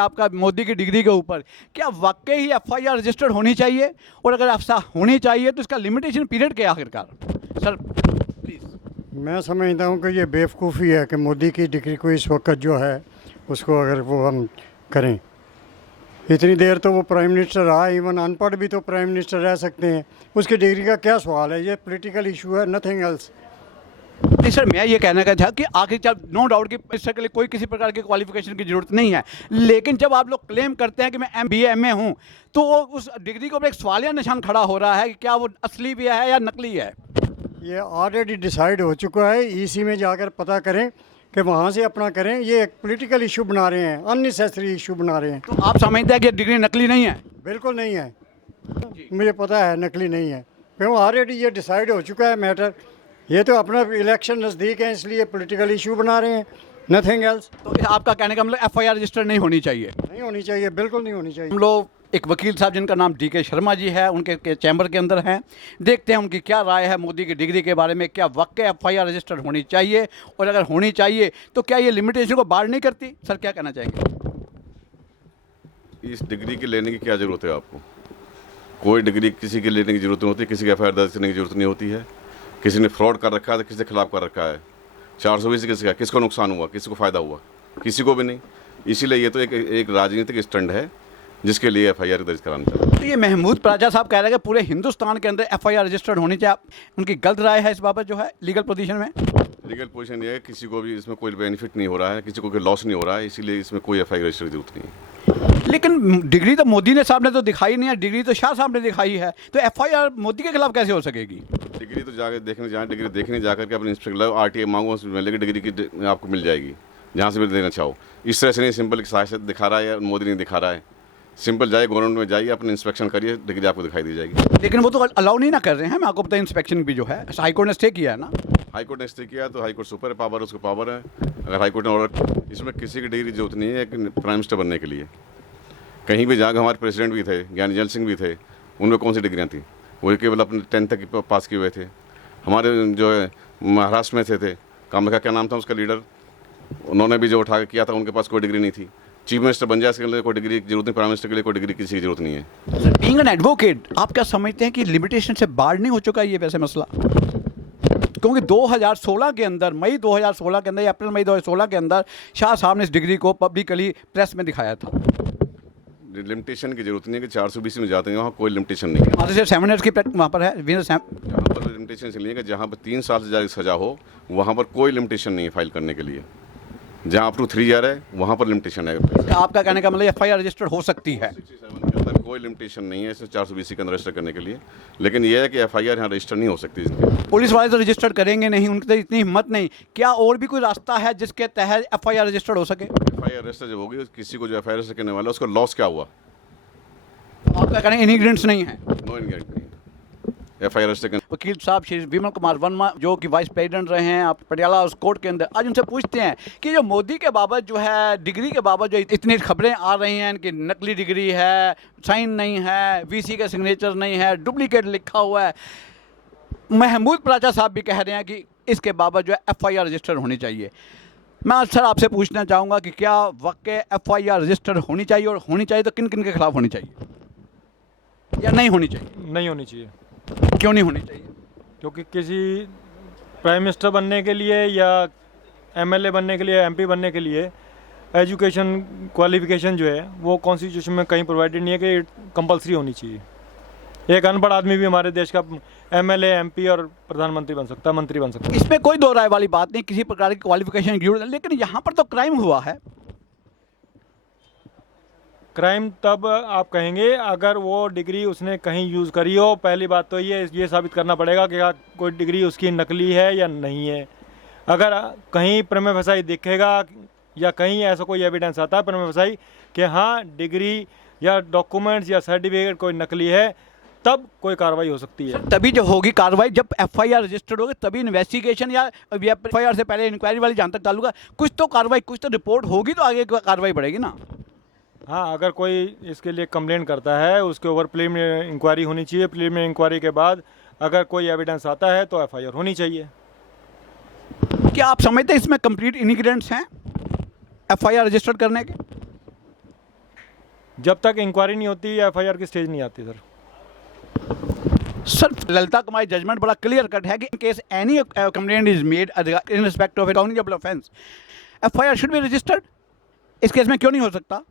आपका मोदी की डिग्री के ऊपर, क्या वाकई ही एफआईआर रजिस्टर्ड होनी चाहिए, और अगर ऐसा होनी चाहिए तो इसका लिमिटेशन पीरियड क्या आखिरकार? Sir please. मैं समझता हूँ कि ये बेवकूफ़ी है कि मोदी की डिग्री को इस वक्त जो है उसको अगर वो हम करें, इतनी देर तो वो प्राइम मिनिस्टर रहा, इवन अनपढ़ भी तो प्राइम मिनिस्टर रह सकते हैं, उसकी डिग्री का क्या सवाल है? ये पॉलिटिकल इशू है, नथिंग एल्स। नहीं सर, मैं ये कहना का था कि आखिर जब नो डाउट कि मिनिस्टर के लिए कोई किसी प्रकार की क्वालिफिकेशन की जरूरत नहीं है, लेकिन जब आप लोग क्लेम करते हैं कि मैं MBA MA हूँ, तो वो उस डिग्री के ऊपर एक सवालिया निशान खड़ा हो रहा है कि क्या वो असली भी है या नकली है। ये ऑलरेडी डिसाइड हो चुका है, EC में जाकर पता करें कि वहाँ से अपना करें। ये एक पॉलिटिकल इशू बना रहे हैं, अननेसेसरी इशू बना रहे हैं। तो आप समझते हैं कि डिग्री नकली नहीं है? बिल्कुल नहीं है, मुझे पता है नकली नहीं है, क्यों ऑलरेडी ये डिसाइड हो चुका है मैटर। ये तो अपना इलेक्शन नज़दीक है इसलिए पॉलिटिकल इशू बना रहे हैं, नथिंग एल्स। तो आपका कहने का मतलब FIR रजिस्टर नहीं होनी चाहिए? नहीं होनी चाहिए, बिल्कुल नहीं होनी चाहिए। हम लोग एक वकील साहब जिनका नाम DK शर्मा जी है, उनके चैम्बर के अंदर हैं, देखते हैं उनकी क्या राय है मोदी की डिग्री के बारे में। क्या वाकई FIR रजिस्टर्ड होनी चाहिए, और अगर होनी चाहिए तो क्या ये लिमिटेशन को बार नहीं करती? सर क्या कहना चाहेंगे? इस डिग्री के लेने की क्या ज़रूरत है आपको? कोई डिग्री किसी के लेने की ज़रूरत नहीं होती, किसी की FIR दर्ज करने की ज़रूरत नहीं होती है। किसी ने फ्रॉड कर रखा है तो किसी के खिलाफ कर रखा है। 420 किसका, किसको नुकसान हुआ, किसी को फ़ायदा हुआ? किसी को भी नहीं। इसीलिए ये तो एक राजनीतिक स्टंट है जिसके लिए FIR दर्ज कराना चाहते हैं। तो ये महमूद प्राचा साहब कह रहे हैं कि पूरे हिंदुस्तान के अंदर FIR रजिस्टर्ड होनी चाहिए, उनकी गलत राय है इस बाबत जो है लीगल पोजीशन में? लीगल पोजीशन ये है, किसी को भी इसमें कोई बेनिफिट नहीं हो रहा है, किसी को कोई लॉस नहीं हो रहा है, इसीलिए इसमें कोई FIR रजिस्टर की जरूरत नहीं है। लेकिन डिग्री तो मोदी ने साहब ने तो दिखाई नहीं है, डिग्री तो शाह साहब ने दिखाई है, तो FIR मोदी के खिलाफ कैसे हो सकेगी? डिग्री तो जाकर देखने जाएँ, डिग्री देखने जाकर के अपने इंस्पेक्टर RTA मांगो, मिलेगी डिग्री की आपको मिल जाएगी जहाँ से भी देना चाहो। इस तरह से नहीं, सिंपल शायद दिखा रहा है या मोदी नहीं दिखा रहा है। सिंपल जाइए गवर्नमेंट में जाइए, अपने इंस्पेक्शन करिए, डिग्री आपको दिखाई दी जाएगी। लेकिन वो तो अलाउ नहीं ना कर रहे हैं, मैं आपको पता है इंस्पेक्शन भी जो है हाईकोर्ट ने स्टे किया है ना। हाईकोर्ट ने स्टे किया तो हाईकोर्ट सुपर पावर, उसको पावर है। अगर हाईकोर्ट ने ऑर्डर, इसमें किसी की डिग्री जरूरत नहीं है प्राइम मिनिस्टर बनने के लिए। कहीं भी जाकर हमारे प्रेसिडेंट भी थे, ज्ञानी जैल सिंह भी थे, उनमें कौन सी डिग्रियाँ थी? वो केवल अपने 10th तक पास किए हुए थे। हमारे जो है महाराष्ट्र में थे कामका, क्या नाम था उसका लीडर, उन्होंने भी जो उठा के किया था, उनके पास कोई डिग्री नहीं थी। चीफ मिनिस्टर बन जाए इसके लिए कोई डिग्री की जरूरत नहीं, प्राइम मिनिस्टर के लिए कोई डिग्री किसी की जरूरत नहीं है। बीइंग एन एडवोकेट, आप क्या समझते हैं कि लिमिटेशन से बाहर नहीं हो चुका ये वैसे मसला? क्योंकि 2016 के अंदर, मई 2016 के अंदर या अप्रैल मई 2016 के अंदर शाह साहब ने इस डिग्री को पब्लिकली प्रेस में दिखाया था। लिमिटेशन की जरूरत नहीं है कि 420 में जाते हैं, वहाँ कोई लिमिटेशन नहीं है। वहाँ से सिर्फ 7 ईयर्स की वहाँ पर है। यहाँ पर लिमिटेशन इसलिए है कि जहाँ पर 3 साल से ज़्यादा सजा हो, वहाँ पर कोई लिमिटेशन नहीं है फाइल करने के लिए। जहाँ अप टू 3 ईयर है वहाँ पर लिमिटेशन है। आपका कहने का मतलब FIR रजिस्टर्ड हो सकती है? 67 के अंदर कोई लिमिटेशन नहीं है इसमें 420 के अंदर रजिस्टर करने के लिए, लेकिन यह है कि FIR यहाँ रजिस्टर नहीं हो सकती। पुलिस वाले तो रजिस्टर्ड करेंगे नहीं, उनकी तो इतनी हिम्मत नहीं। क्या और भी कोई रास्ता है जिसके तहत FIR रजिस्टर्ड हो सके? FIR रजिस्टर जब होगी, किसी को जो FIR रजिस्टर करने वाला है उसका लॉस क्या हुआ? आपका कहना इन्ग्रीडियंट्स नहीं है? नो इनग्रेडिएंट नहीं, FIR रजिस्टर करने। वकील साहब श्री विमल कुमार वर्मा जो कि वाइस प्रेसिडेंट रहे हैं आप पटियाला हाउस कोर्ट के अंदर, आज उनसे पूछते हैं कि जो मोदी के बाबत जो है डिग्री के बाबत जो इतनी खबरें आ रही हैं कि नकली डिग्री है, साइन नहीं है, VC का सिग्नेचर नहीं है, डुप्लीकेट लिखा हुआ है। महमूद प्राचा साहब भी कह रहे हैं कि इसके बाबत जो है FIR रजिस्टर होनी चाहिए। मैं आज सर आपसे पूछना चाहूँगा कि क्या वाकई FIR रजिस्टर होनी चाहिए, और होनी चाहिए तो किन किन के खिलाफ होनी चाहिए या नहीं होनी चाहिए? नहीं होनी चाहिए। क्यों नहीं होनी चाहिए? क्योंकि किसी प्राइम मिनिस्टर बनने के लिए या MLA बनने के लिए, MP बनने के लिए एजुकेशन क्वालिफिकेशन जो है वो कॉन्स्टिट्यूशन में कहीं प्रोवाइडेड नहीं है कि कंपलसरी होनी चाहिए। एक अनपढ़ आदमी भी हमारे देश का MLA, MP और प्रधानमंत्री बन सकता है, मंत्री बन सकता है। इसमें कोई दो राय वाली बात नहीं, किसी प्रकार की क्वालिफिकेशन की जरूरत है, लेकिन यहाँ पर तो क्राइम हुआ है। क्राइम तब आप कहेंगे अगर वो डिग्री उसने कहीं यूज़ करी हो। पहली बात तो ये साबित करना पड़ेगा कि कोई डिग्री उसकी नकली है या नहीं है। अगर कहीं प्रमा फसाई दिखेगा या कहीं ऐसा कोई एविडेंस आता है प्रमा फसाई कि हाँ डिग्री या डॉक्यूमेंट्स या सर्टिफिकेट कोई नकली है, तब कोई कार्रवाई हो सकती है। तभी जो होगी कार्रवाई जब FIR रजिस्टर्ड होगी, तभी इन्वेस्टिगेशन या FIR से पहले इंक्वायरी वाली जहाँ तक चालू का कुछ तो कार्रवाई, कुछ तो रिपोर्ट होगी तो आगे कार्रवाई बढ़ेगी ना। हाँ, अगर कोई इसके लिए कंप्लेंट करता है उसके ऊपर प्रीलिमिनरी इंक्वायरी होनी चाहिए। प्रीलिमिनरी इंक्वायरी के बाद अगर कोई एविडेंस आता है तो FIR होनी चाहिए। क्या आप समझते हैं इसमें कंप्लीट इंग्रीडिएंट्स हैं FIR रजिस्टर्ड करने के? जब तक इंक्वायरी नहीं होती एफआईआर की स्टेज नहीं आती सर। सर ललिता कुमारी जजमेंट बड़ा क्लियर कट है कि in case any complaint is made in respect of A countable offence FIR should be registered. इस केस में क्यों नहीं हो सकता?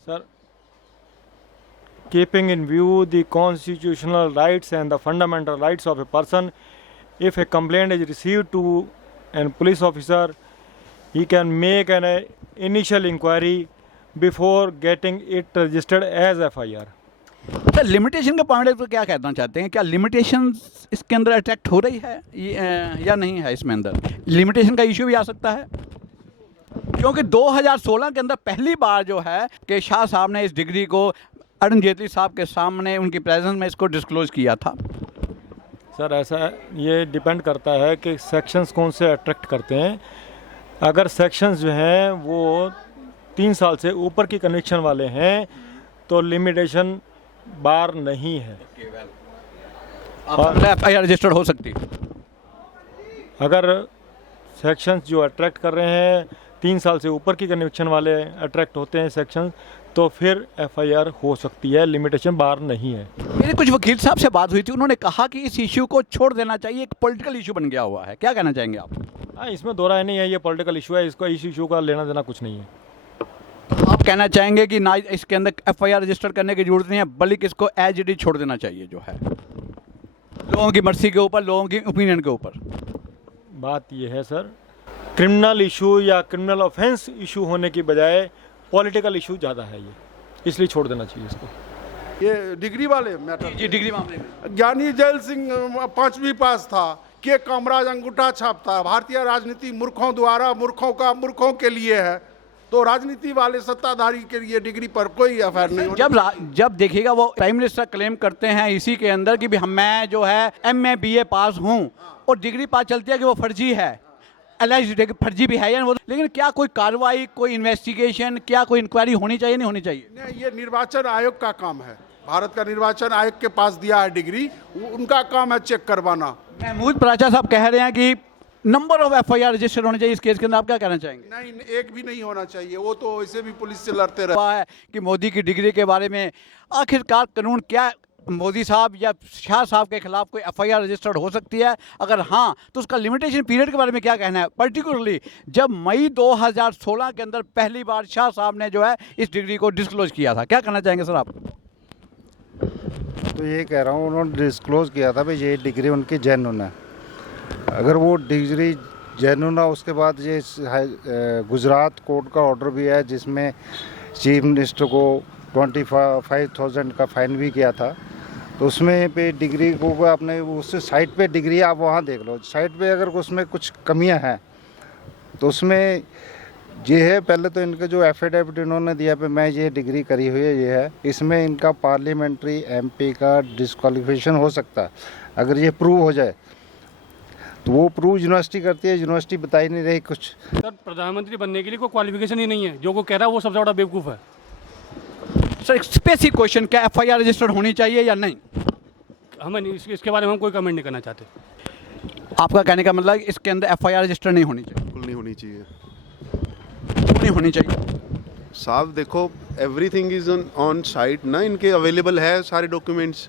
Sir, keeping in view the constitutional rights and the fundamental rights of a person, if a complaint is received to a police officer, he can make an initial inquiry before getting it registered as FIR. Sir limitation के point पर क्या कहना चाहते हैं? क्या limitation इसके अंदर attract हो रही है या नहीं है? इसमें अंदर लिमिटेशन का इशू भी आ सकता है, क्योंकि 2016 के अंदर पहली बार जो है कि शाह साहब ने इस डिग्री को अरुण जेटली साहब के सामने उनकी प्रेजेंस में इसको डिस्क्लोज किया था। सर ऐसा है, ये डिपेंड करता है कि सेक्शंस कौन से अट्रैक्ट करते हैं। अगर सेक्शंस जो हैं वो 3 साल से ऊपर की कन्विक्शन वाले हैं तो लिमिटेशन बार नहीं है और एफआईआर रजिस्टर्ड हो सकती है। अगर सेक्शंस जो अट्रैक्ट कर रहे हैं 3 साल से ऊपर की कन्विक्शन वाले अट्रैक्ट होते हैं सेक्शंस, तो फिर एफआईआर हो सकती है, लिमिटेशन बार नहीं है। मेरे कुछ वकील साहब से बात हुई थी, उन्होंने कहा कि इस इशू को छोड़ देना चाहिए, एक पॉलिटिकल इशू बन गया हुआ है। क्या कहना चाहेंगे आप? हाँ, इसमें दो राय नहीं है, ये पॉलिटिकल इशू है, इसको इस इशू का लेना देना कुछ नहीं है। आप कहना चाहेंगे कि ना इसके अंदर एफआईआर रजिस्टर करने की जरूरत नहीं है, बल्कि इसको एज इट इज छोड़ देना चाहिए, जो है लोगों की मर्जी के ऊपर, लोगों की ओपिनियन के ऊपर। बात ये है सर, क्रिमिनल इशू या क्रिमिनल ऑफेंस इशू होने की बजाय पॉलिटिकल इशू ज़्यादा है, ये इसलिए छोड़ देना चाहिए इसको। ये डिग्री वाले मैटर, जी डिग्री मामले में ज्ञानी जैल सिंह 5वीं पास था, के कामराज अंगूठा छापता। भारतीय राजनीति मूर्खों द्वारा मूर्खों के लिए है, तो राजनीति वाले सत्ताधारी के लिए डिग्री पर कोई अफेयर नहीं होना। जब देखिएगा वो प्राइम मिनिस्टर क्लेम करते हैं इसी के अंदर कि भी मैं जो है MA BA पास हूँ और डिग्री पास चलती है कि वो फर्जी है, एलिजिड फर्जी भी है या वो, लेकिन क्या कोई कार्रवाई, कोई इन्वेस्टिगेशन, क्या कोई इंक्वायरी होनी चाहिए, नहीं होनी चाहिए? नहीं, ये निर्वाचन आयोग का काम है, भारत का निर्वाचन आयोग के पास दिया है डिग्री, उनका काम है चेक करवाना। महमूद पराचा साहब कह रहे हैं कि नंबर ऑफ एफआईआर रजिस्टर होने चाहिए इस केस के अंदर, आप क्या कहना चाहेंगे? नहीं, एक भी नहीं होना चाहिए, वो तो वैसे भी पुलिस से लड़ते रहे। हुआ है कि मोदी की डिग्री के बारे में आखिरकार कानून क्या, मोदी साहब या शाह साहब के खिलाफ कोई एफआईआर रजिस्टर्ड हो सकती है? अगर हाँ तो उसका लिमिटेशन पीरियड के बारे में क्या कहना है, पर्टिकुलरली जब मई 2016 के अंदर पहली बार शाह साहब ने जो है इस डिग्री को डिस्क्लोज किया था? क्या कहना चाहेंगे सर आप? तो ये कह रहा हूँ, उन्होंने डिस्क्लोज किया था भाई ये डिग्री उनकी जेन्युइन है। अगर वो डिग्री जेन्युइन है, उसके बाद ये गुजरात कोर्ट का ऑर्डर भी है जिसमें चीफ मिनिस्टर को 25,000 का फाइन भी किया था, तो उसमें पे डिग्री को आपने उस साइट पे डिग्री आप वहाँ देख लो, साइट पे अगर उसमें कुछ कमियां हैं तो उसमें ये है। पहले तो इनका जो एफिडेविट इन्होंने दिया पे मैं ये डिग्री करी हुई है, ये है, इसमें इनका पार्लियामेंट्री MP का डिस्क्वालिफिकेशन हो सकता है अगर ये प्रूव हो जाए। तो वो प्रूव यूनिवर्सिटी करती है, यूनिवर्सिटी बता ही नहीं रही कुछ। सर प्रधानमंत्री बनने के लिए कोई क्वालिफिकेशन ही नहीं है, जो को कह रहा है वो सबसे बड़ा बेवकूफ़ है। सर एक स्पेसिफिक क्वेश्चन, क्या एफआईआर रजिस्टर्ड होनी चाहिए या नहीं? हमें इसके बारे में हम कोई कमेंट नहीं करना चाहते। आपका कहने का मतलब इसके अंदर एफआईआर रजिस्टर नहीं होनी चाहिए? बिल्कुल नहीं होनी चाहिए। क्यों नहीं होनी चाहिए? साहब देखो, एवरीथिंग इज ऑन साइट ना, इनके अवेलेबल है सारे डॉक्यूमेंट्स,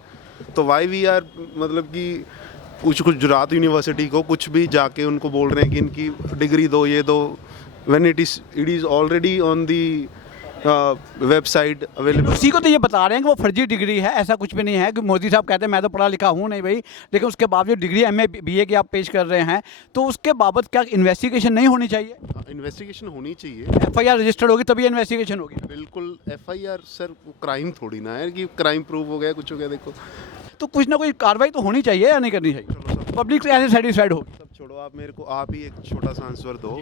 तो वाई वी आर मतलब कि कुछ गुजरात यूनिवर्सिटी को कुछ भी जाके उनको बोल रहे हैं कि इनकी डिग्री दो, ये दो, when it is already on the website available. उसी को तो ये बता रहे हैं कि वो फर्जी डिग्री है, ऐसा कुछ भी नहीं है कि मोदी साहब कहते हैं मैं तो पढ़ा लिखा हूँ नहीं भाई, लेकिन उसके बावजूद डिग्री MA BA की आप पेश कर रहे हैं, तो उसके बाबत क्या इन्वेस्टिगेशन नहीं होनी चाहिए? इन्वेस्टिगेशन होनी चाहिए, एफआईआर रजिस्टर्ड होगी तभी इन्वेस्टिगेशन होगी। बिल्कुल। FIR सर क्राइम थोड़ी ना है कि क्राइम प्रूव हो गया, कुछ हो गया। देखो तो कुछ ना कोई कार्रवाई तो होनी चाहिए या नहीं करनी चाहिए? पब्लिक ऐसे सेटिस्फाइड होगी? सब छोड़ो, आप मेरे को आप ही एक छोटा सा आंसर दो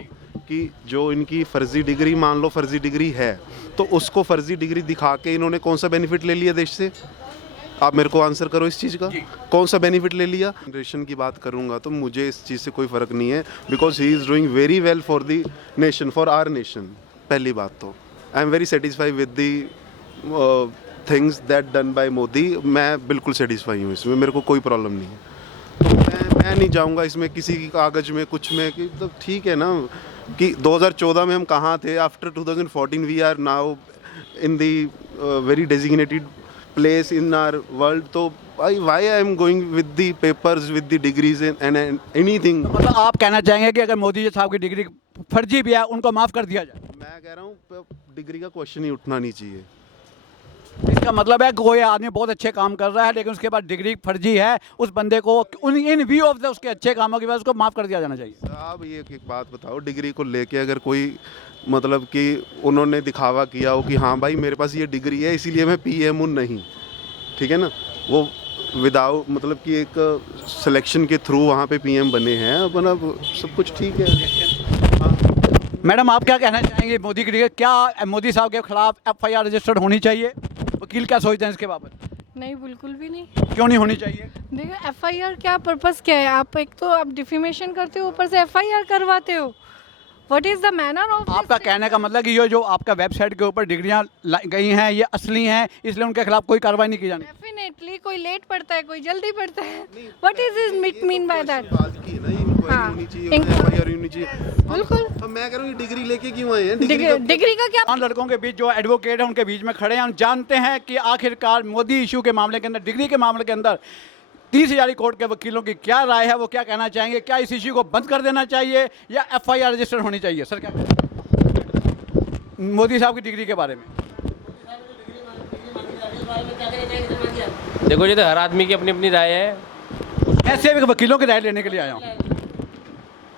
कि जो इनकी फर्जी डिग्री, मान लो फर्जी डिग्री है, तो उसको फर्जी डिग्री दिखा के इन्होंने कौन सा बेनिफिट ले लिया देश से? आप मेरे को आंसर करो इस चीज़ का, कौन सा बेनिफिट ले लिया? जनरेशन की बात करूंगा तो मुझे इस चीज़ से कोई फ़र्क नहीं है, because he is doing very well for the nation, for our nation. पहली बात तो I am very satisfied with the things that done by Modi. मैं बिल्कुल सेटिस्फाई हूँ इसमें, मेरे को कोई प्रॉब्लम नहीं है। मैं नहीं जाऊँगा इसमें किसी की कागज़ में कुछ में कि, तो ठीक है ना कि 2014 में हम कहाँ थे, after 2014 we are now in the very designated place in our world. तो why I am going with the papers, with the degrees and anything. मतलब आप कहना चाहेंगे कि अगर मोदी जी साहब की डिग्री फर्जी भी है उनको माफ़ कर दिया जाए? मैं कह रहा हूँ डिग्री का क्वेश्चन ही उठना नहीं चाहिए। इसका मतलब है कि कोई आदमी बहुत अच्छे काम कर रहा है लेकिन उसके बाद डिग्री फर्जी है, उस बंदे को इन व्यू ऑफ द उसके अच्छे कामों की वजह से उसको माफ़ कर दिया जाना चाहिए। साहब ये एक बात बताओ, डिग्री को लेके अगर कोई मतलब कि उन्होंने दिखावा किया हो कि हाँ भाई मेरे पास ये डिग्री है इसीलिए मैं पीएम हूँ, नहीं, ठीक है ना, वो विदाउट मतलब कि एक सिलेक्शन के थ्रू वहाँ पे पीएम बने हैं, मतलब सब कुछ ठीक है। मैडम आप क्या कहना चाहेंगे मोदी की डिग्री, क्या मोदी साहब के खिलाफ एफआईआर रजिस्टर्ड होनी चाहिए? वकील क्या सोचते हैं इसके बाबत? नहीं, बिल्कुल भी नहीं। क्यों नहीं होनी चाहिए? देखो एफआईआर क्या पर्पस क्या है, आप एक तो आप डिफेमेशन करते हो ऊपर से एफआईआर करवाते हो। What is the manner of? आपका कहने का मतलब कि ये जो आपका वेबसाइट के ऊपर डिग्रियां गई हैं ये असली हैं इसलिए उनके खिलाफ कोई कार्रवाई नहीं की जानी? डेफिनेटली कोई लेट पड़ता है, कोई जल्दी पड़ता है। What is is mean by that? बिल्कुल। तो मैं कह रहा हूँ डिग्री लेके क्यों आए हैं? डिग्री का क्या? लड़कों के बीच जो एडवोकेट है उनके बीच में खड़े हैं, हम जानते हैं कि आखिरकार मोदी इशू के मामले के अंदर, डिग्री के मामले के अंदर 30,000 कोर्ट के वकीलों की क्या राय है, वो क्या कहना चाहेंगे? क्या इस इशू को बंद कर देना चाहिए या एफआईआर रजिस्टर होनी चाहिए? सर क्या मोदी साहब की डिग्री के बारे में? देखो जी, तो हर आदमी की अपनी अपनी राय है। मैं सिर्फ वकीलों की राय लेने के लिए आया हूँ।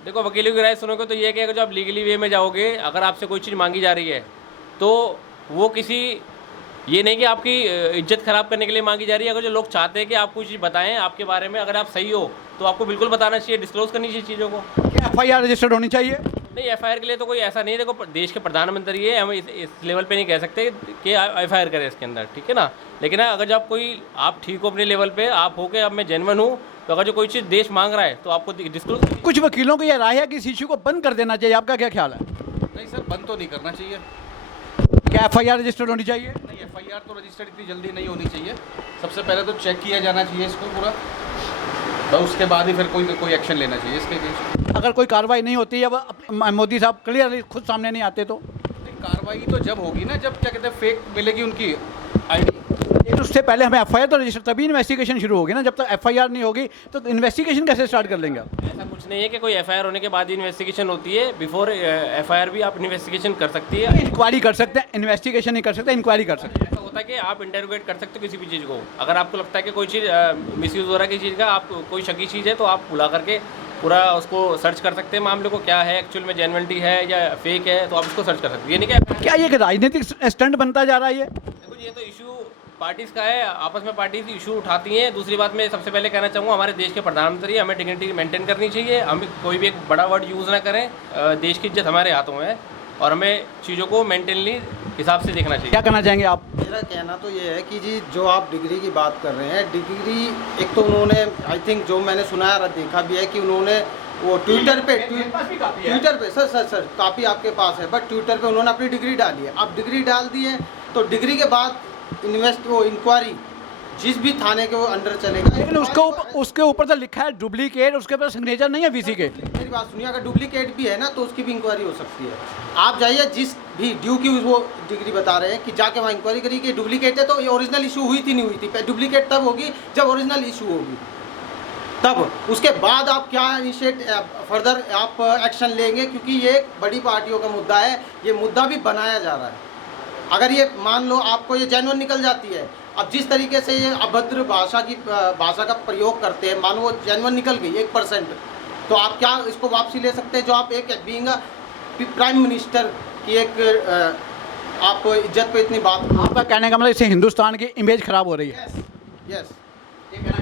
देखो वकीलों की राय सुनोगे तो ये कि अगर जो आप लीगली वे में जाओगे, अगर आपसे कोई चीज़ मांगी जा रही है तो वो किसी ये नहीं कि आपकी इज्जत ख़राब करने के लिए मांगी जा रही है। अगर जो लोग चाहते हैं कि आप कुछ चीज़ बताएं आपके बारे में, अगर आप सही हो तो आपको बिल्कुल बताना चाहिए, डिस्क्लोज करनी चाहिए चीज़ों को। क्या एफआईआर रजिस्टर्ड होनी चाहिए? नहीं, एफआईआर के लिए तो कोई ऐसा नहीं है। देखो देश के प्रधानमंत्री है, हम इस लेवल पे नहीं कह सकते कि एफआईआर करें इसके अंदर, ठीक है ना। लेकिन अगर जब कोई आप ठीक हो अपने लेवल पे, आप हो के अब मैं जेन्युइन हूँ, तो अगर जो कोई चीज़ देश मांग रहा है तो आपको डिस्क्लोज। कुछ वकीलों की यह राय है कि इस इशू को बंद कर देना चाहिए, आपका क्या ख्याल है? नहीं सर, बंद तो नहीं करना चाहिए। क्या एफआईआर रजिस्टर्ड होनी चाहिए? नहीं, एफआईआर तो रजिस्टर्ड इतनी जल्दी नहीं होनी चाहिए। सबसे पहले तो चेक किया जाना चाहिए इसको पूरा, तो उसके बाद ही फिर कोई एक्शन लेना चाहिए इसके केस। अगर कोई कार्रवाई नहीं होती है, मोदी साहब क्लियर खुद सामने नहीं आते तो? कार्रवाई तो जब होगी ना, जब क्या कहते हैं फेक मिलेगी उनकी आईडी। लेकिन उससे पहले हमें एफआईआर तो रजिस्टर, तभी इन्वेस्टिगेशन शुरू होगी ना। जब तक एफआईआर नहीं होगी तो इन्वेस्टिगेशन कैसे स्टार्ट कर लेंगे आप? ऐसा कुछ नहीं है कि कोई एफआईआर होने के बाद ही इन्वेस्टिगेशन होती है। बिफोर एफआईआर भी आप इन्वेस्टिगेशन कर सकती है। इंक्वायरी कर सकते हैं, इन्वेस्टिगेशन नहीं कर सकते, इंक्वायरी कर सकते हैं। ऐसा होता है कि आप इंटरोगेट कर सकते हो किसी भी चीज़ को। अगर आपको लगता है कि कोई चीज़ मिसयूज़ हो रहा है किसी चीज़ का, आप कोई शकी चीज़ है तो आप बुला करके पूरा उसको सर्च कर सकते हैं, मामले को क्या है, एक्चुअल में जेन्युइनिटी है या फेक है, तो आप उसको सर्च कर सकते हैं। ये नहीं क्या ये एक राजनीतिक स्टंट बनता जा रहा है? देखो ये तो इशू पार्टीज़ का है, आपस में पार्टीज इशू उठाती हैं। दूसरी बात मैं सबसे पहले कहना चाहूँगा, हमारे देश के प्रधानमंत्री, हमें डिग्निटी मेंटेन करनी चाहिए। हम कोई भी एक बड़ा वर्ड यूज़ ना करें। देश की इज्जत हमारे हाथों में है और हमें चीज़ों को मेंटेनली हिसाब से देखना चाहिए। क्या कहना चाहेंगे आप? मेरा कहना तो ये है कि जी जो आप डिग्री की बात कर रहे हैं, डिग्री एक तो उन्होंने आई थिंक जो मैंने सुना है देखा भी है कि उन्होंने वो ट्विटर पे सर काफ़ी आपके पास है, बट ट्विटर पे उन्होंने अपनी डिग्री डाली है। अब डिग्री डाल दी है तो डिग्री के बाद इंक्वायरी जिस भी थाने के वो अंडर चलेगा। लेकिन उसके ऊपर तो लिखा है डुप्लीकेट, उसके ऊपर सिग्नेचर नहीं है वीसी के। मेरी बात सुनिए, अगर डुप्लीकेट भी है ना तो उसकी भी इंक्वायरी हो सकती है। आप जाइए, जिस भी ड्यू की वो डिग्री बता रहे हैं कि जाके वहाँ इंक्वायरी करिए कि डुप्लीकेट है तो ये ओरिजिनल इशू हुई थी नहीं हुई थी। डुप्लीकेट तब होगी जब ओरिजिनल इशू होगी, तब उसके बाद आप क्या फर्दर आप एक्शन लेंगे, क्योंकि ये एक बड़ी पार्टियों का मुद्दा है। ये मुद्दा भी बनाया जा रहा है। अगर ये मान लो आपको ये जेन्युइन निकल जाती है, अब जिस तरीके से ये अभद्र भाषा का प्रयोग करते हैं, मान वो जेन्युइन निकल गई 1%, तो आप क्या इसको वापसी ले सकते हैं? जो आप एक बीइंग प्राइम मिनिस्टर की एक आप इज्जत पे इतनी बात। आपका कहने का मतलब इससे हिंदुस्तान की इमेज खराब हो रही है? यस,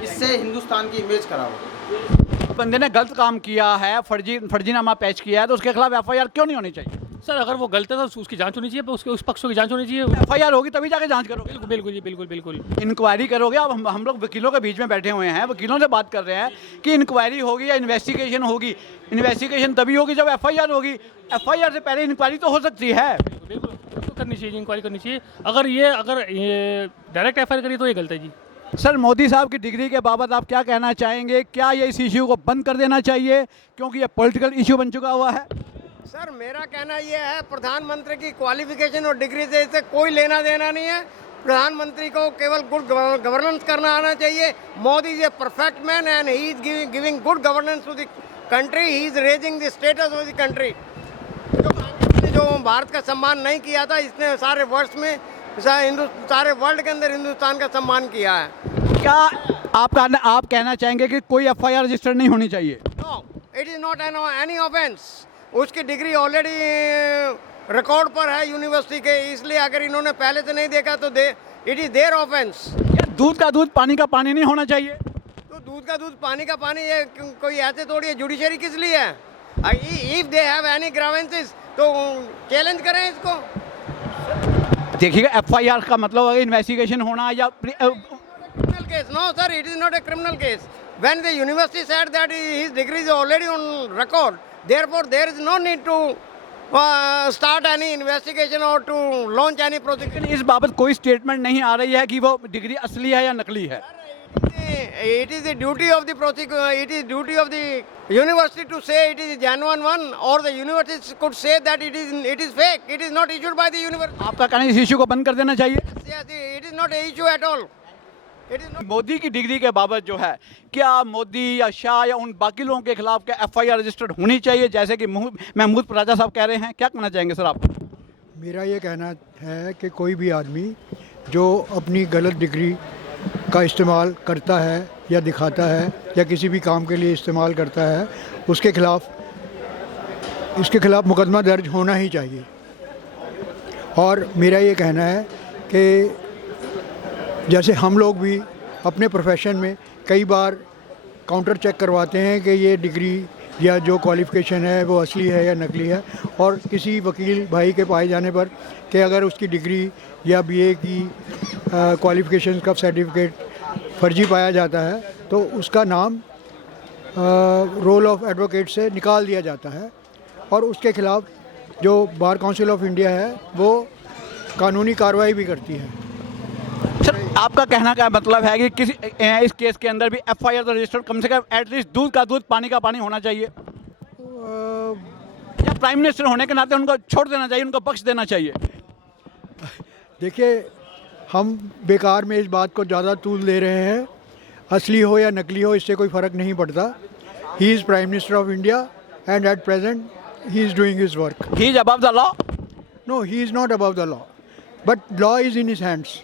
इससे हिंदुस्तान की इमेज खराब हो रही है। बंदे ने गलत काम किया है, फर्जीनामा पेश किया है, तो उसके खिलाफ एफआईआर क्यों नहीं होनी चाहिए? सर अगर वो गलत है तो उसकी जांच होनी चाहिए, उसके उस पक्षों की जांच होनी चाहिए। एफआईआर होगी तभी जाके जांच करोगे? बिल्कुल बिल्कुल जी, बिल्कुल बिल्कुल इंक्वायरी करोगे। अब हम लोग वकीलों के बीच में बैठे हुए हैं, वकीलों से बात कर रहे हैं कि इंक्वायरी होगी या इन्वेस्टिगेशन होगी। इन्वेस्टिगेशन तभी होगी जब एफआईआर होगी। एफआईआर से पहले इंक्वायरी तो हो सकती है। बिल्कुल तो करनी चाहिए, इंक्वायरी करनी चाहिए। अगर ये डायरेक्ट एफआईआर करिए तो ये गलत है जी। सर मोदी साहब की डिग्री के बाबत आप क्या कहना चाहेंगे? क्या ये इस इशू को बंद कर देना चाहिए क्योंकि ये पॉलिटिकल इशू बन चुका हुआ है? सर मेरा कहना ये है, प्रधानमंत्री की क्वालिफिकेशन और डिग्री से इससे कोई लेना देना नहीं है। प्रधानमंत्री को केवल गुड गवर्नेंस करना आना चाहिए। Modi is a perfect man and he is giving good governance to the country, he is raising the status of the country. जो भारत का सम्मान नहीं किया था, इसने सारे वर्ष में सारे वर्ल्ड के अंदर हिंदुस्तान का सम्मान किया है। क्या आप कहना चाहेंगे कि कोई एफआईआर रजिस्टर नहीं होनी चाहिए? No, it is not any offence. उसकी डिग्री ऑलरेडी रिकॉर्ड पर है यूनिवर्सिटी के, इसलिए अगर इन्होंने पहले से नहीं देखा तो इट इज देयर ऑफेंस। दूध का दूध पानी का पानी नहीं होना चाहिए? तो दूध का दूध पानी का पानी, ये कोई ऐसे थोड़ी है। जुडिशरी किस लिए है? इफ दे हैव एनी ग्रावेंसेस तो चैलेंज करें इसको। देखिएगा, एफआईआर का मतलब है इन्वेस्टिगेशन होना या criminal case. No, sir, it is not a criminal case. When the university said that his degree is already on record, therefore there is no need to start any investigation or to launch any prosecution. इस बाबत कोई statement नहीं आ रही है कि वो degree असली है या नकली है। It is the duty of the it is duty of the university to say it is a genuine one, or the university could say that it is fake. It is not issued by the university. आपका कहना है इस issue को बंद कर देना चाहिए? Yes, it is not an issue at all. Modi की डिग्री के बाबत जो है, क्या मोदी या शाह या उन बाकी लोगों के खिलाफ क्या एफआईआर रजिस्टर्ड होनी चाहिए, जैसे कि महमूद राजा साहब कह रहे हैं? क्या कहना चाहेंगे सर आप? मेरा ये कहना है कि कोई भी आदमी जो अपनी गलत डिग्री का इस्तेमाल करता है या दिखाता है या किसी भी काम के लिए इस्तेमाल करता है, इसके खिलाफ मुकदमा दर्ज होना ही चाहिए। और मेरा ये कहना है कि जैसे हम लोग भी अपने प्रोफेशन में कई बार काउंटर चेक करवाते हैं कि ये डिग्री या जो क्वालिफ़िकेशन है वो असली है या नकली है, और किसी वकील भाई के पाए जाने पर कि अगर उसकी डिग्री या बीए की क्वालिफ़िकेशन का सर्टिफिकेट फर्जी पाया जाता है तो उसका नाम रोल ऑफ एडवोकेट से निकाल दिया जाता है, और उसके खिलाफ जो बार काउंसिल ऑफ इंडिया है वो कानूनी कार्रवाई भी करती है। सर, आपका कहना का मतलब है कि इस केस के अंदर भी एफआईआर रजिस्टर कम से कम एटलीस्ट दूध का दूध पानी का पानी होना चाहिए, या प्राइम मिनिस्टर होने के नाते उनको छोड़ देना चाहिए, उनको बख्श देना चाहिए? देखिए, हम बेकार में इस बात को ज़्यादा तूल दे रहे हैं। असली हो या नकली हो, इससे कोई फ़र्क नहीं पड़ता। He is prime minister of India and at present he is doing his work. He is above the law? No, he is not above the law, but law is in his hands.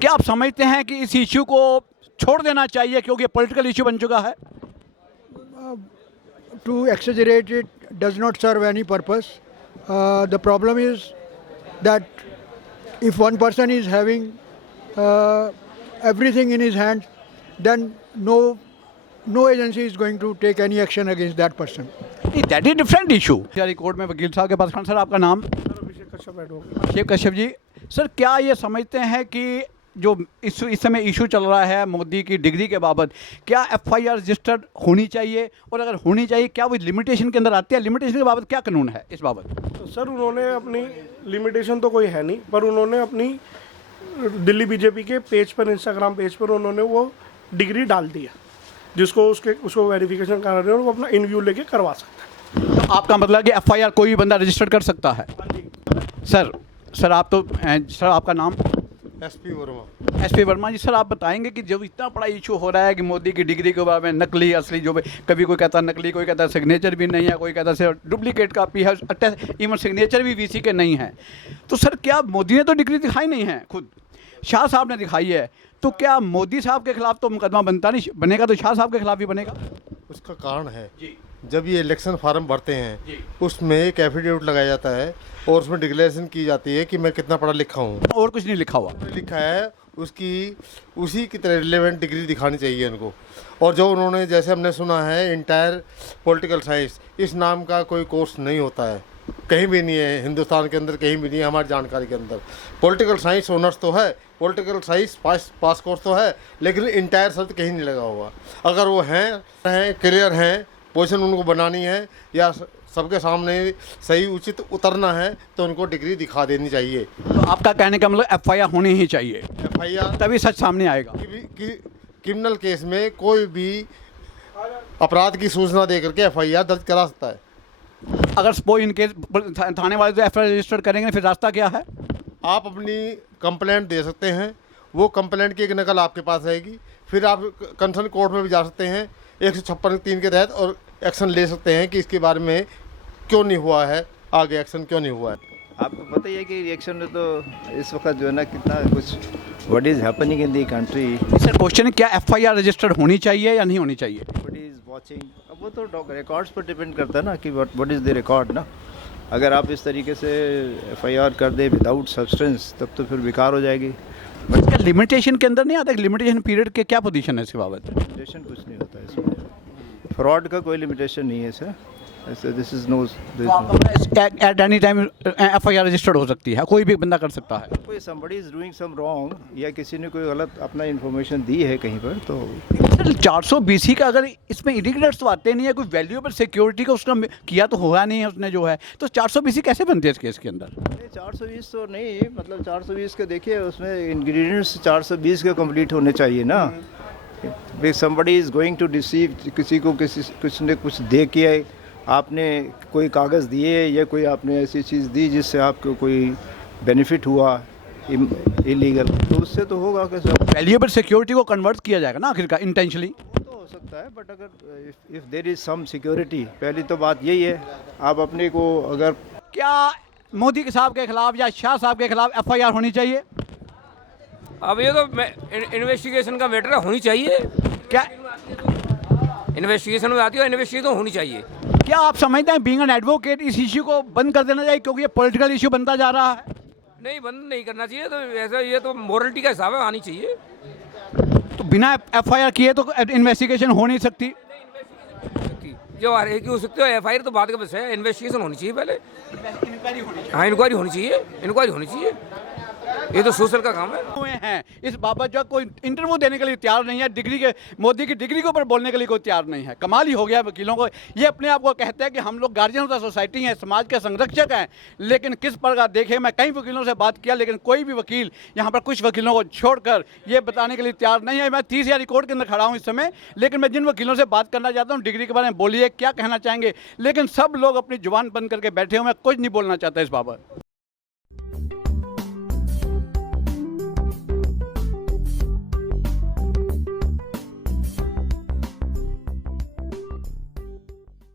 क्या आप समझते हैं कि इस issue को छोड़ देना चाहिए क्योंकि पॉलिटिकल इशू बन चुका है? To exaggerate it does not serve any purpose. The problem is that if one person is having everything in his hands, then no agency is going to take any action against that person. That is different issue. Court में वकील साहब के पास Khan sir, आपका नाम? Sheikh Kashyap ji. Sir, क्या ये समझते हैं कि जो इस समय इशू चल रहा है मोदी की डिग्री के बाबत, क्या एफआईआर रजिस्टर्ड होनी चाहिए, और अगर होनी चाहिए क्या वो लिमिटेशन के अंदर आती है? लिमिटेशन के बाबत क्या कानून है इस बाबत? तो सर, उन्होंने अपनी लिमिटेशन तो कोई है नहीं, पर उन्होंने अपनी दिल्ली बीजेपी के पेज पर, इंस्टाग्राम पेज पर उन्होंने वो डिग्री डाल दिया, जिसको उसको वेरिफिकेशन करा रहे हैं और वो अपना इनव्यू लेके करवा सकता है। तो आपका मतलब कि एफआईआर कोई भी बंदा रजिस्टर कर सकता है? सर आप तो सर, आपका नाम? एसपी वर्मा। एसपी वर्मा जी। सर, आप बताएंगे कि जब इतना बड़ा इशू हो रहा है कि मोदी की डिग्री के बारे में नकली असली, जो कभी कोई कहता है नकली, कोई कहता है सिग्नेचर भी नहीं है, कोई कहता है डुप्लीकेट कापी है, इवन सिग्नेचर भी वीसी के नहीं है, तो सर क्या मोदी ने तो डिग्री दिखाई नहीं है, खुद शाह साहब ने दिखाई है, तो क्या मोदी साहब के खिलाफ तो मुकदमा बनेगा तो शाह साहब के खिलाफ भी बनेगा? उसका कारण है जी, जब ये इलेक्शन फार्म भरते हैं उसमें एक एफिडेविट लगाया जाता है और उसमें डिक्लेरेशन की जाती है कि मैं कितना पढ़ा लिखा हूँ, और कुछ नहीं लिखा हुआ। लिखा है उसी की तरह रिलेवेंट डिग्री दिखानी चाहिए इनको। और जो उन्होंने, जैसे हमने सुना है, इंटायर पॉलिटिकल साइंस, इस नाम का कोई कोर्स नहीं होता है, कहीं भी नहीं है हिंदुस्तान के अंदर, कहीं भी नहीं है हमारी जानकारी के अंदर। पॉलिटिकल साइंस ऑनर्स तो है, पॉलिटिकल साइंस पास कोर्स तो है, लेकिन इंटायर शब्द कहीं नहीं लगा हुआ। अगर वो हैं क्लियर हैं, पोजीशन उनको बनानी है या सबके सामने सही उचित उतरना है, तो उनको डिग्री दिखा देनी चाहिए। तो आपका कहने का मतलब एफआईआर होनी ही चाहिए, एफआईआर तभी सच सामने आएगा। क्रिमिनल केस में कोई भी अपराध की सूचना दे करके एफआईआर दर्ज करा सकता है। अगर सपोज इन केस थाने वाले तो एफआईआर रजिस्टर करेंगे फिर रास्ता क्या है? आप अपनी कंप्लेंट दे सकते हैं, वो कंप्लेंट की एक नकल आपके पास रहेगी, फिर आप कंसर्न कोर्ट में भी जा सकते हैं 156(3) के तहत और एक्शन ले सकते हैं कि इसके बारे में क्यों नहीं हुआ है, आगे एक्शन क्यों नहीं हुआ है। आपको पता ही है कि रिएक्शन में तो इस वक्त जो है ना कितना कुछ what is happening in the country, sir question है क्या एफआईआर रजिस्टर्ड होनी चाहिए या नहीं होनी चाहिए? व्हाट इज़ वाचिंग, अब वो तो रिकॉर्ड्स पर डिपेंड करता है ना कि व्हाट इज़ द रिकॉर्ड ना। अगर आप इस तरीके से एफआईआर कर दे विदाउट सब्सटेंस तब तो फिर बेकार हो जाएगी। बट क्या लिमिटेशन के अंदर नहीं आता? लिमिटेशन पीरियड के क्या पोजीशन है इसके बाबत? लिमिटेशन कुछ नहीं होता इसमें, फ्रॉड का कोई लिमिटेशन नहीं है सर, ऐसे this is no at any time FIR registered हो सकती है, कोई भी बंदा कर सकता है। कोई somebody is doing some wrong या किसी ने कोई गलत अपना इन्फॉर्मेशन दी है कहीं पर तो 420 का अगर इसमें इंडिकेटर्स तो आते नहीं है, कोई वैल्यूएबल सिक्योरिटी का उसका किया तो हुआ नहीं है उसने जो है, तो 420 कैसे बनती है इस केस के अंदर? 420 तो नहीं, मतलब 420 के देखिए उसमें इंग्रेडिएंट्स 420 के कंप्लीट होने चाहिए ना। Somebody is going to deceive, किसी को कुछ ने कुछ दे के आपने कोई कागज़ दिए या कोई आपने ऐसी चीज़ दी जिससे आपको कोई बेनिफिट हुआ इलीगल, तो उससे तो होगा कैसे वैल्यूएबल सिक्योरिटी को कन्वर्ट किया जाएगा ना आखिरकार इंटेंशनली। तो हो सकता है, बट अगर if there is some security, पहली तो बात यही है आप अपने को अगर क्या मोदी के साहब के खिलाफ या शाह साहब के खिलाफ एफआईआर होनी चाहिए? अब ये तो इन्वेस्टिगेशन का मैटर होनी चाहिए, क्या इन्वेस्टिगेशन में आती है, इन्वेस्टिगेशन तो होनी चाहिए। क्या आप समझते हैं बीइंग एन एडवोकेट इस इश्यू को बंद कर देना चाहिए क्योंकि ये पॉलिटिकल इश्यू बनता जा रहा है? नहीं, बंद नहीं करना चाहिए, तो ऐसा ये तो मोरलिटी का हिसाब है, आनी चाहिए। तो बिना एफआईआर किए तो इन्वेस्टिगेशन हो नहीं सकती? जो की हो सकती है एफआईआर तो बात का बस है, इन्वेस्टिगेशन होनी चाहिए पहले। हाँ, इंक्वायरी होनी चाहिए, इंक्वायरी होनी चाहिए, ये तो सोशल का काम है। हुए हैं इस बाबत जो कोई इंटरव्यू देने के लिए तैयार नहीं है, डिग्री के मोदी की डिग्री के ऊपर बोलने के लिए कोई तैयार नहीं है। कमाल ही हो गया वकीलों को, ये अपने आप को कहते हैं कि हम लोग गार्जियन ऑफ द सोसाइटी हैं, समाज के संरक्षक हैं, लेकिन किस प्रकार देखे मैं कई वकीलों से बात किया लेकिन कोई भी वकील यहाँ पर कुछ वकीलों को छोड़कर ये बताने के लिए तैयार नहीं है। मैं 30,000 कोर्ट के अंदर खड़ा हूँ इस समय, लेकिन मैं जिन वकीलों से बात करना चाहता हूँ डिग्री के बारे में बोलिए क्या कहना चाहेंगे, लेकिन सब लोग अपनी जुबान बंद करके बैठे हुए, मैं कुछ नहीं बोलना चाहता इस बाबत।